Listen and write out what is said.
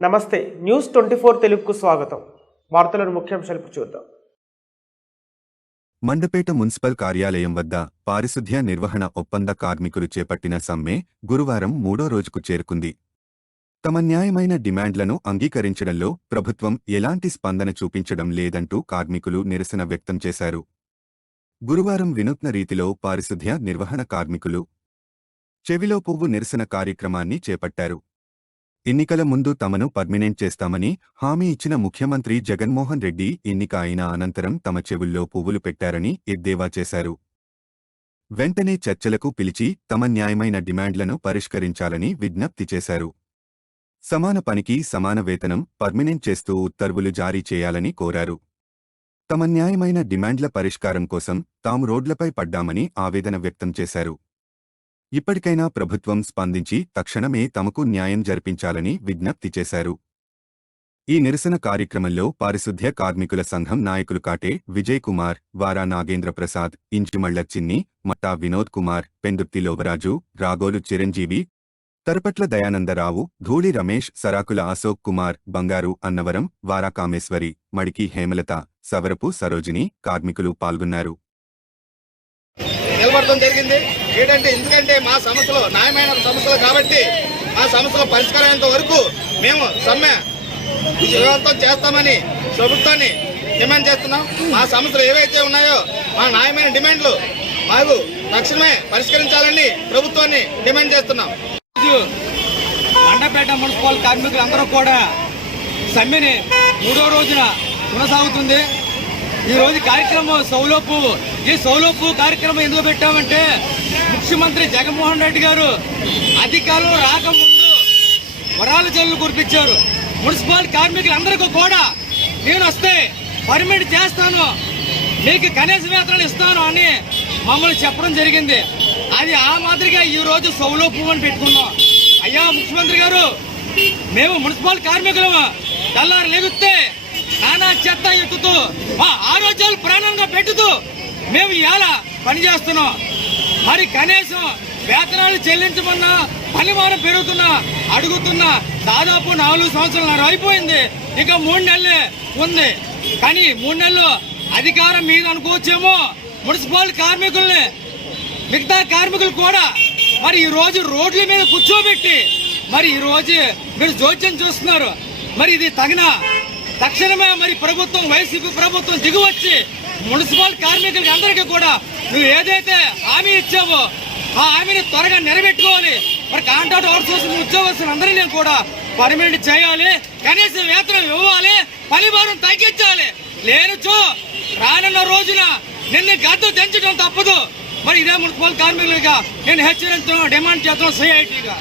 నమస్తే న్యూస్ 24 తెలుగుకు స్వాగతం. వార్తలను ముఖ్యాంశాలు చూద్దాం. మండపేట మున్సిపల్ కార్యాలయం వద్ద పారిశుధ్య నిర్వహణ ఒప్పంద కార్మికులు చేపట్టిన సమ్మె గురువారం 3వ రోజుకు చేరుకుంది. తమ న్యాయమైన డిమాండ్లను అంగీకరించడంలో ప్రభుత్వం ఎలాంటి స్పందన చూపించడం లేదంటూ కార్మికులు నిరసన వ్యక్తం చేశారు. గురువారం వినూత్న రీతిలో పారిశుధ్య నిర్వహణ కార్మికులు చెవిలో పువ్వు నిరసన కార్యక్రమాన్ని చేపట్టారు. ఎన్నికల ముందు తమను పర్మినెంట్ చేస్తామని హామీ ఇచ్చిన ముఖ్యమంత్రి జగన్మోహన్ రెడ్డి ఎన్నిక అయిన అనంతరం తమ చెవుల్లో పువ్వులు పెట్టారని ఎద్దేవా చేశారు. వెంటనే చర్చలకు పిలిచి తమ న్యాయమైన డిమాండ్లను పరిష్కరించాలని విజ్ఞప్తి చేశారు. సమాన పనికి సమాన వేతనం పర్మినెంట్ చేస్తూ ఉత్తర్వులు జారీ చేయాలని కోరారు. తమ న్యాయమైన డిమాండ్ల పరిష్కారం కోసం తాము రోడ్లపై పడ్డామని ఆవేదన వ్యక్తం చేశారు. ఇప్పటికైనా ప్రభుత్వం స్పందించి తక్షణమే తమకు న్యాయం జరిపించాలని విజ్ఞప్తి చేశారు. ఈ నిరసన కార్యక్రమంలో పారిశుధ్య కార్మికుల సంఘం నాయకులు కాటే విజయ్ కుమార్, వారా నాగేంద్ర ప్రసాద్, ఇంచిమళ్ల చిన్ని, మట్టా వినోద్ కుమార్, పెందుర్తి లోబరాజు, రాగోలు చిరంజీవి, తరపట్ల దయానందరావు, ధూళి రమేష్, సరాకుల అశోక్ కుమార్, బంగారు అన్నవరం, వారా కామేశ్వరి, మడికి హేమలత, సవరపు సరోజిని కార్మికులు పాల్గొన్నారు. నిలబడటం జరిగింది. ఏంటంటే ఎందుకంటే మా సమస్యలు న్యాయమైన సమస్యలు కాబట్టి ఆ సమస్యల పరిష్కారాంత వరకు మేము సమ్మె విజయవంతం చేస్తామని ప్రభుత్వాన్ని డిమాండ్ చేస్తున్నాం. మా సమస్యలు ఏవైతే ఉన్నాయో మా న్యాయమైన డిమాండ్లు మాకు తక్షణమే పరిష్కరించాలని ప్రభుత్వాన్ని డిమాండ్ చేస్తున్నాం. మండపేట మున్సిపల్ కార్మికులందరూ కూడా సమ్మెని 3వ రోజున కొనసాగుతుంది. ఈ రోజు కార్యక్రమం సౌలోపు. ఈ సౌలోపు కార్యక్రమం ఎందుకు పెట్టామంటే ముఖ్యమంత్రి జగన్మోహన్ రెడ్డి గారు అధికారంలో రాకముందు వరాల జల్లు కురిపించారు. మున్సిపల్ కార్మికులందరికీ కూడా నేను వస్తే పర్మిట్ చేస్తాను, మీకు కనీస వేతనాలు ఇస్తాను అని మమ్మల్ని చెప్పడం జరిగింది. అది ఆ మాదిరిగా ఈ రోజు సౌలోపు అని పెట్టుకున్నాం. అయ్యా ముఖ్యమంత్రి గారు, మేము మున్సిపల్ కార్మికులము తెల్లారు లెగుస్తే నానా చెత్త ఎత్తుతూ మా ఆరోగ్యాలు ప్రాణంగా పెట్టుతూ మేము ఇలా పనిచేస్తున్నాం. మరి కనీసం వేతనాలు చెల్లించమన్నా పనిమానం పెరుగుతున్నా అడుగుతున్నా. దాదాపు 4 సంవత్సరాలు అయిపోయింది, ఇంకా 3 నెలలే ఉంది. కానీ 3 నెలలు అధికారం మీద అనుకోవచ్చేమో మున్సిపల్ కార్మికుల్ని మిగతా కార్మికులు కూడా మరి ఈ రోజు రోడ్ల మీద కూర్చోబెట్టి మరి ఈ రోజు మీరు జోక్యం చూస్తున్నారు. మరి ఇది తక్షణమే మరి ప్రభుత్వం వైసీపీ ప్రభుత్వం దిగువచ్చి మున్సిపల్ కార్మికులకి అందరికీ కూడా నువ్వు ఏదైతే హామీ ఇచ్చావో ఆ హామీని త్వరగా నెరవేర్చుకోవాలి. మరి కాంట్రాక్ట్ అవుట్సోర్సింగ్ ఉద్యోగస్తులు అందరినీ కూడా పర్మినెంట్ చేయాలి, కనీసం వేతనం ఇవ్వాలి, పనిభారం తగ్గించాలి. లేనుచో రానున్న రోజున నిన్ను గద్దె దించడం తప్పదు. మరి ఇదే మున్సిపల్ కార్మికులుగా నేను హెచ్చరించడం డిమాండ్ చేస్తాం సిఐటిగా.